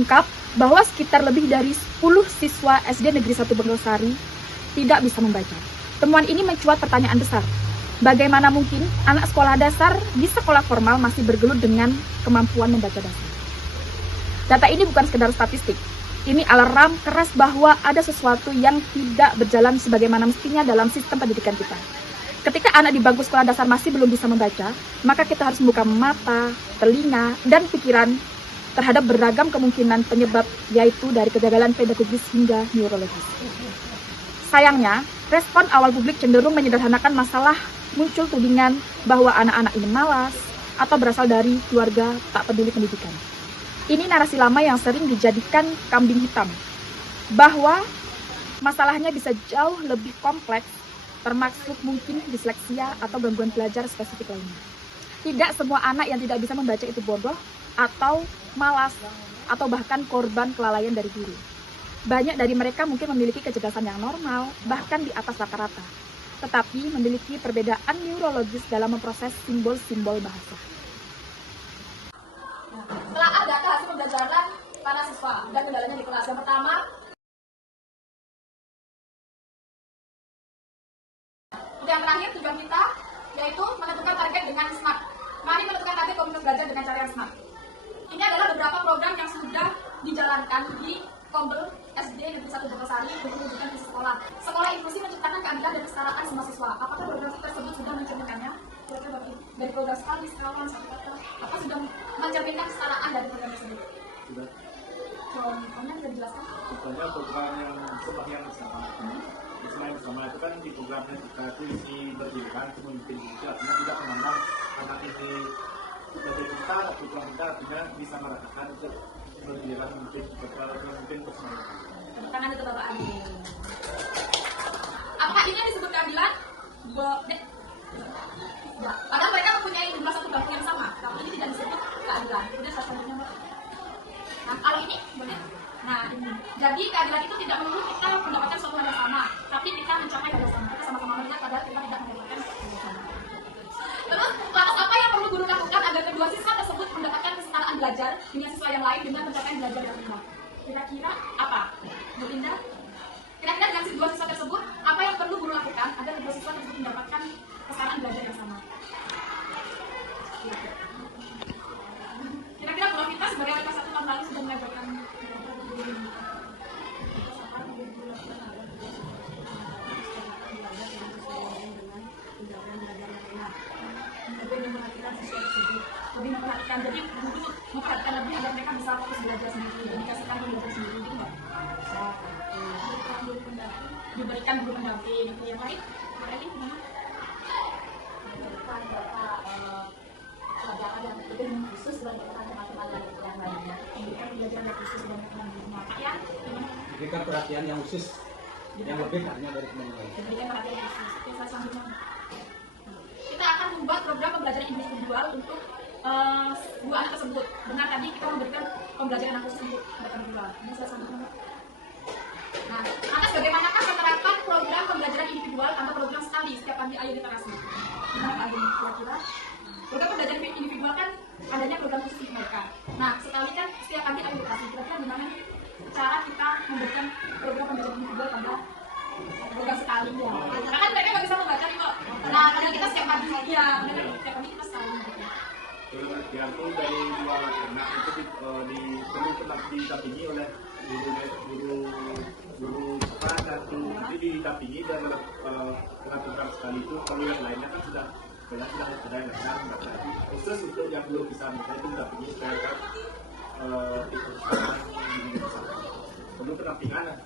terungkap bahwa sekitar lebih dari 10 siswa SD Negeri 1 Bengkosari tidak bisa membaca. Temuan ini mencuat pertanyaan besar. Bagaimana mungkin anak sekolah dasar di sekolah formal masih bergelut dengan kemampuan membaca dasar? Data ini bukan sekedar statistik. Ini alarm keras bahwa ada sesuatu yang tidak berjalan sebagaimana mestinya dalam sistem pendidikan kita. Ketika anak di bangku sekolah dasar masih belum bisa membaca, maka kita harus membuka mata, telinga, dan pikiran terhadap beragam kemungkinan penyebab, yaitu dari kegagalan pedagogis hingga neurologis. Sayangnya, respon awal publik cenderung menyederhanakan masalah, muncul tudingan bahwa anak-anak ini malas atau berasal dari keluarga tak peduli pendidikan. Ini narasi lama yang sering dijadikan kambing hitam, bahwa masalahnya bisa jauh lebih kompleks, termasuk mungkin disleksia atau gangguan belajar spesifik lainnya. Tidak semua anak yang tidak bisa membaca itu bodoh atau malas atau bahkan korban kelalaian dari guru. Banyak dari mereka mungkin memiliki kecerdasan yang normal, bahkan di atas rata-rata, tetapi memiliki perbedaan neurologis dalam memproses simbol-simbol bahasa. Telah data hasil pembelajaran para siswa dan kendalanya di kelas. Yang pertama, yang terakhir tujuan kita yaitu menentukan target dengan SMART. Mari menentukan target komunitas belajar dengan cara yang SMART. Ini adalah beberapa program yang sudah dijalankan di Kombel SD Negeri 1 Bengkosari untuk mewujudkan visi sekolah. Sekolah inklusi menciptakan keadilan dan kesetaraan semua siswa. Apakah program tersebut sudah mencerminkannya? Dari program sekali, sekawan, satu kata, apa sudah mencerminkan kesetaraan dari program tersebut? Sudah. Contohnya bisa dijelaskan? Contohnya program yang sembahyang bersama. Sembahyang bersama itu kan di programnya kita itu isi bergiliran itu memimpin itu artinya tidak memandang anak ini sebagai kita atau kurang kita artinya bisa merasakan untuk bergiliran memimpin bersama. Tepuk tangan itu Bapak Adi. Apakah ini yang disebut keadilan? Ya, padahal mereka mempunyai jumlah satu bangku yang sama, tapi ini tidak disebut keadilan. Kemudian satu-satunya. Nah, kalau ini boleh. Nah, ini. Jadi keadilan itu tidak melulu kita mendapatkan suatu hal yang sama, tapi kita mencapai hal yang sama. Kita sama-sama melihat padahal kita tidak mendapatkan hal yang sama. Terus, lantas apa yang perlu guru lakukan agar kedua siswa tersebut mendapatkan kesetaraan belajar dengan siswa yang lain dengan mencapai belajar yang sama? Kira-kira apa? Bu Indah? Kira-kira dengan dua siswa tersebut, apa yang perlu guru lakukan agar kedua siswa tersebut mendapatkan kesetaraan belajar yang sama? Kira-kira kalau kita sebagai kelas 1 tahun lalu sudah mengajarkan lebih memperhatikan, jadi guru memperhatikan lebih agar mereka bisa fokus belajar sendiri, dikasihkan belajar sendiri gitu nggak? Diberikan guru pendamping, yang lain? Ini gimana? Pelajaran yang lebih khusus bagi teman-teman yang lainnya. Memberikan pelajaran yang khusus bagi teman-teman. Ya, Berikan perhatian yang khusus, yang lebih hanya dari teman-teman. Diberikan perhatian yang khusus. Oke, saya selanjutnya. Kita akan membuat program pembelajaran individual untuk dua anak tersebut. Benar tadi kita memberikan pembelajaran yang khusus untuk mereka berdua. Ini saya selanjutnya. Nah, atas bagaimanakah penerapan program pembelajaran individual tanpa program sekali setiap pagi ayo literasi? Gimana Pak Ageng kira-kira? Program pembelajaran individual kan adanya program khusus untuk mereka. Nah, sekali kan setiap pagi ayo literasi. Kira-kira gimana cara kita memberikan program pembelajaran individual pada program sekali ya? Karena kan mereka nggak bisa membaca nih kok. Nah, kadang kita setiap pagi ya, setiap pagi kita sekali. Diatur dari dua anak itu perlu didampingi oleh guru satu, jadi didampingi dan melakukan sekali itu. Kalau yang lainnya kan sudah khusus untuk yang belum bisa membaca itu didampingi supaya ikut perlu pendampingan,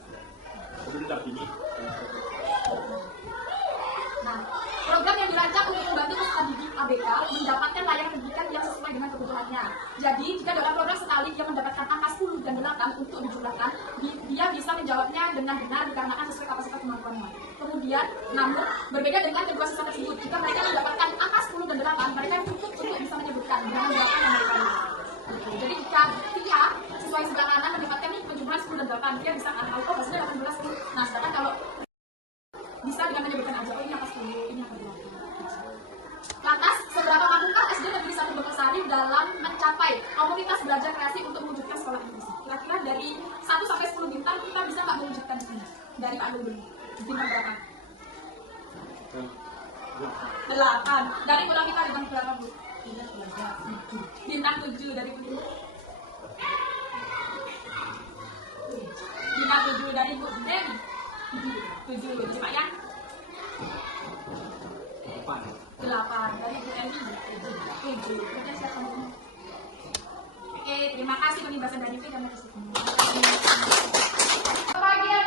perlu didampingi. Nah, program yang dirancang untuk membantu peserta didik ABK mendapatkan layanan pendidikan yang sesuai dengan kebutuhannya. Jadi, jika dalam program sekali dia mendapatkan angka 10 dan 8 untuk dijumlahkan, dia bisa menjawabnya dengan benar dikarenakan sesuai kapasitas kemampuannya. Kemudian, namun berbeda dengan kedua siswa tersebut, jika mereka mendapatkan angka 10 dan 8, mereka cukup untuk bisa menyebutkan dengan berapa yang mereka miliki. Jadi, jika siswa yang sebelah kanan mendapatkan penjumlahan 10 dan 8, dia bisa tahu, oh hasilnya 18 10. Nah, sedangkan kalau bisa dengan menyebutkan aja, oh ini angka 10, ini angka 8. Lantas, seberapa mampukah SD Negeri 1 Bengkosari dalam mencapai komunitas belajar kreasi untuk mewujudkan sekolah inklusi? Kira-kira dari 1 sampai 10 bintang, kita bisa nggak mewujudkan di sini? Dari Pak Lulu, bintang berapa? 8. Dari bola kita bintang berapa, Bu? Bintang 7 dari Bu. Bintang 7 dari Bu Dewi. 7. Coba ya. 8 dari Bu Emi. 7. Kemudian siapa mau? Oke, terima kasih pembahasan dari itu dan kasih. Bagian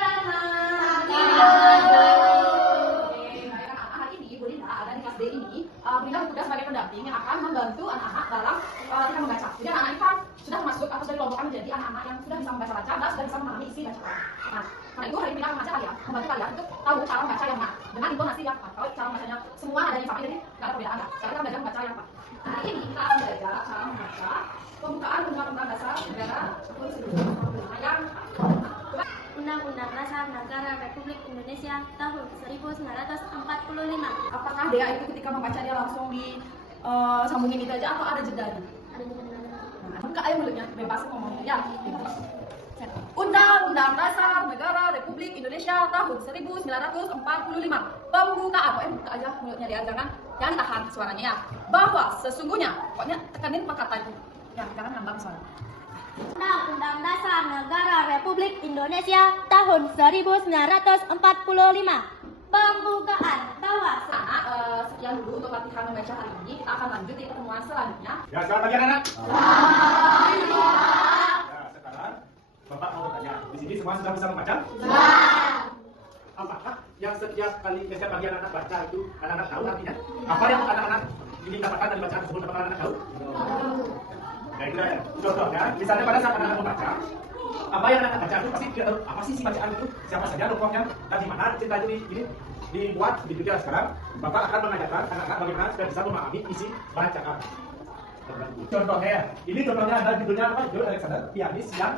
hari ini Bu Linda ada di kelas D ini, Bu Linda bertugas sebagai pendamping yang akan membantu anak-anak dalam kita membaca. Jadi anak-anak ini kan sudah masuk atau sudah dikelompokkan menjadi anak-anak yang sudah bisa membaca dan sudah bisa memahami isi bacaan. Nah, karena itu hari ini kita akan mengajak kalian, membantu kalian untuk tahu cara membaca yang mana dengan intonasi yang tepat. Kalau cara membacanya semua ada yang sama, jadi nggak ada perbedaan. Sekarang kita belajar membaca yang tepat. Hari ini kita akan belajar cara membaca pembukaan Undang-Undang Dasar Negara yang Undang-Undang Dasar Negara Republik Indonesia tahun 1945. apakah dia itu ketika membaca dia langsung di sambungin itu aja atau ada jeda? Ada jeda. Nah, buka aja mulutnya, bebas ngomongnya ya. Undang-Undang Dasar Negara Republik Indonesia tahun 1945. Pembukaan, buka aja mulutnya dia, jangan ditahan suaranya ya. Bahwa sesungguhnya, pokoknya tekanin kata itu. Ya, jangan ngambang suara. Undang-Undang Dasar Negara Republik Indonesia tahun 1945. Pembukaan bahwa Sekian dulu untuk latihan membaca hari ini. Kita akan lanjut di pertemuan selanjutnya. Ya, selamat pagi anak-anak. Ya, sekarang Bapak mau bertanya. Di sini semua sudah bisa membaca? Apakah yang setiap pagi anak-anak baca itu anak-anak tahu artinya? Apa yang anak-anak ingin dapatkan dari bacaan tersebut? Apakah anak-anak tahu? Nah, itu ya. Contohnya, misalnya pada saat anak-anak membaca, apa yang anak-anak baca itu pasti tidak tahu apa sih bacaan itu, siapa saja tokohnya, dan di mana cerita itu dibuat. Begitu ya. Sekarang Bapak akan mengajarkan anak-anak bagaimana supaya bisa memahami isi bacaan. Contohnya ya, ini contohnya ada judulnya apa? Judul Alexander, pianis yang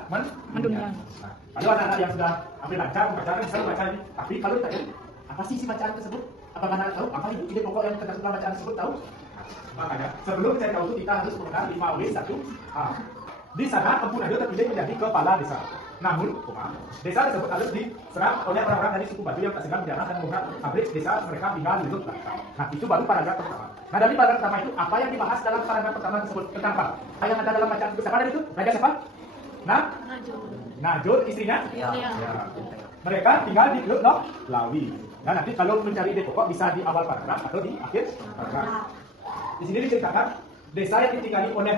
mendunia. Nah, kalau anak-anak yang sudah ambil lancar membaca bisa membaca ini. Tapi kalau ditanya, apa sih isi bacaan tersebut? Apakah anak tahu? Apa ide pokok yang terkandung dalam bacaan tersebut tahu? Makanya sebelum kita tahu itu kita harus menggunakan 5W1A. Di sana Empu Nado terpilih menjadi kepala desa. Namun, desa tersebut harus diserang oleh orang-orang dari suku Baduy yang tak segan menjarah dan membuka pabrik desa mereka tinggal di Lut. Nah, itu baru paragraf pertama. Nah, dari paragraf pertama itu apa yang dibahas dalam paragraf pertama tersebut tentang apa? Yang ada dalam bacaan itu siapa dari itu? Raja siapa? Nah, Najur istrinya? Ya. Mereka tinggal di Lut Lawi. Nah, nanti kalau mencari ide pokok bisa di awal paragraf atau di akhir paragraf. Di sini diceritakan desa yang ditinggali oleh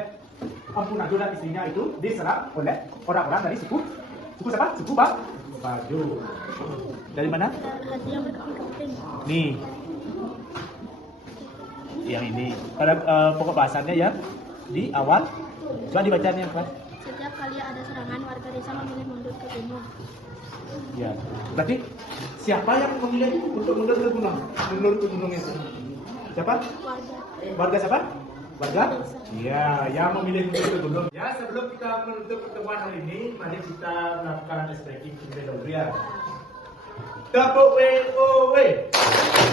Empu Nado dan istrinya itu diserang oleh orang-orang dari suku siapa? Suku Baduy. Dari mana? Nih. Yang ini. Pada pokok bahasannya ya di awal. Coba dibacanya Pak. setiap kali ada serangan, warga desa memilih mundur ke gunung. Ya. Berarti siapa yang memilih untuk mundur ke gunung? Mundur ke gunung itu. Siapa? Warga siapa? Warga? Iya, yang memilih mundur ke gunung. Ya, sebelum kita menutup pertemuan hari ini, mari kita melakukan stretching terlebih dahulu ya. Tepuk WOW.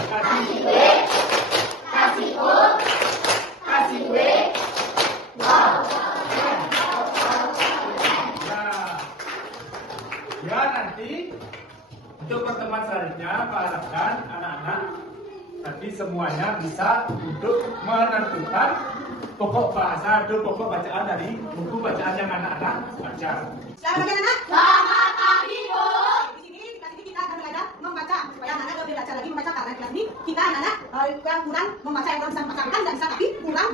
Kasih W. Kasih O. Kasih W. Wow. Ya, nanti untuk pertemuan selanjutnya, Pak harapkan anak-anak nanti semuanya bisa untuk menentukan pokok bahasa atau pokok bacaan dari buku bacaan yang anak-anak baca. Selamat pagi anak. Selamat pagi Bu. Di sini kita akan belajar membaca supaya anak-anak lebih belajar lagi membaca karena kelas ini kita anak-anak yang kurang membaca yang kurang bisa membaca kan nggak bisa tapi kurang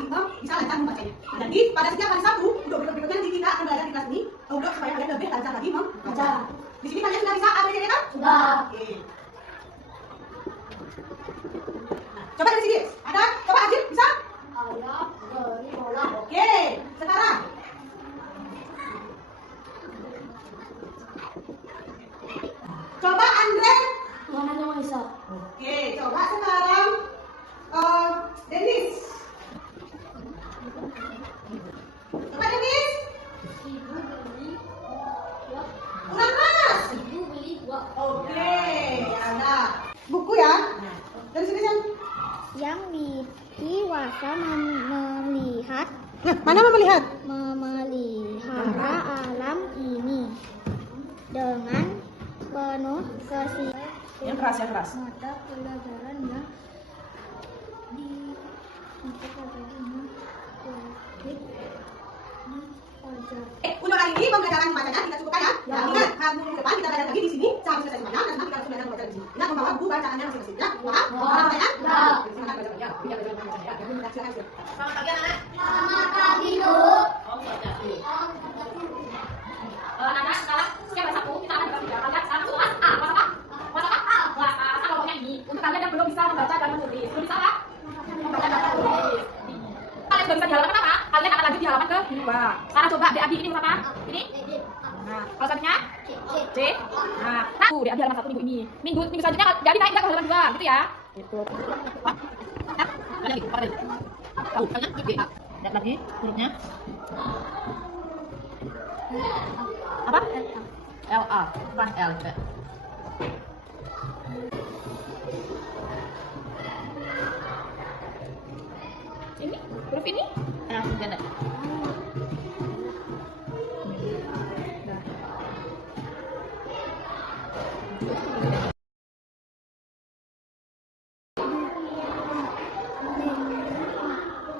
bisa lancar membacanya. Jadi pada setiap hari Sabtu untuk berikutnya nanti kita akan belajar di kelas ini untuk supaya kalian lebih lancar lagi membaca. Di sini kalian sudah bisa ABCD kan? Sudah. Oke. Coba dari sini. Ada? Coba Ajit bisa? Ayah beri bola. Oke. Sekarang. Coba Andre. Mana yang bisa? Oke. Coba sekarang Dennis. Coba Dennis. Ulang mas. Oke. Ada. Buku ya. Dari sini kan. Yang dewasa melihat Nah, mana mau melihat? memelihara alam ini. kasih Yang keras, yang keras. mata pelajaran yang di mata pelajaran yang wajib dipelajari. Untuk kali ini pembelajaran membacanya tidak cukup ya. Nah, ingat, minggu depan kita belajar lagi di sini sampai selesai semuanya dan nanti kita harus belajar membaca di sini. Ingat membawa buku bacaannya masing-masing. Ya, paham? Paham ya? Silakan belajar lagi ya. Tidak belajar membacanya ya. Silakan, silakan. Selamat pagi anak-anak. Selamat pagi, Bu. Anak-anak sekarang skema 1 kita akan belajar kalian sekarang masuk kelas A. Kelas apa? Kelas apa? Kelas A. Kan kelompoknya ini untuk kalian yang belum bisa membaca dan menulis. Belum bisa apa? Membaca dan menulis. Kalian sudah bisa di halaman apa? Kalian akan lanjut di halaman kedua. Sekarang coba DAB ini huruf apa? Ini? Nah, kalau satunya? C. Nah, tuh DAB halaman 1 minggu ini. Minggu selanjutnya jadi naik ke halaman 2, gitu ya. Gitu. Tahu, kalian G. Lihat lagi hurufnya. Apa? LA, bukan L. Ini huruf ini? Ganda.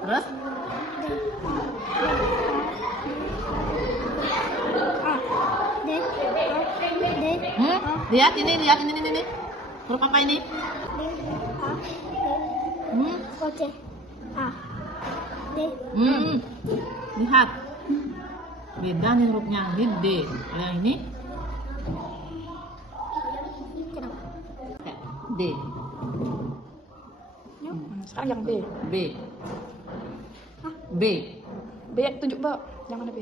Terus? Lihat ini. Huruf apa ini? Oke. A. D. Lihat. Beda nih hurufnya. Ini D. Kalau yang ini? D. Sekarang yang B. B. B. B yang tunjuk, Mbak. Yang mana B?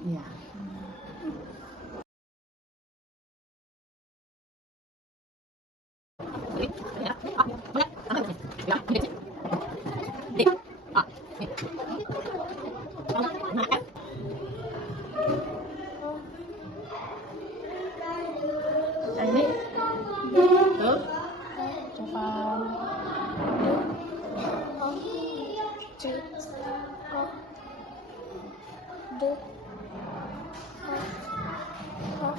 Iya. Ini tuh Coba. C. O. D. O.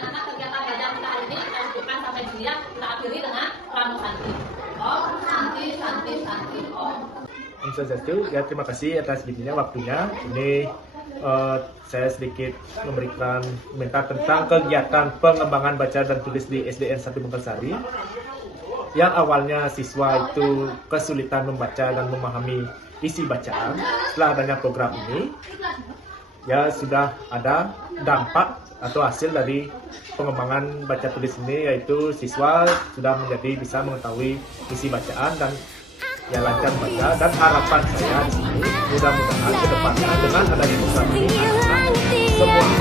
anak-anak kegiatan belajar kita hari ini kita lanjutkan sampai di sini ya. Kita akhiri dengan Ramo Santi. Om Santi. Om. Om Swastiastu, ya terima kasih atas gininya waktunya. Ini saya sedikit memberikan komentar tentang kegiatan pengembangan baca dan tulis di SDN 1 Bengkelsari. Yang awalnya siswa itu kesulitan membaca dan memahami isi bacaan. Setelah adanya program ini, ya sudah ada dampak atau hasil dari pengembangan baca tulis ini, yaitu siswa sudah menjadi bisa mengetahui isi bacaan dan ya lancar membaca. Dan harapan saya di sini mudah-mudahan ke depannya dengan adanya program ini semua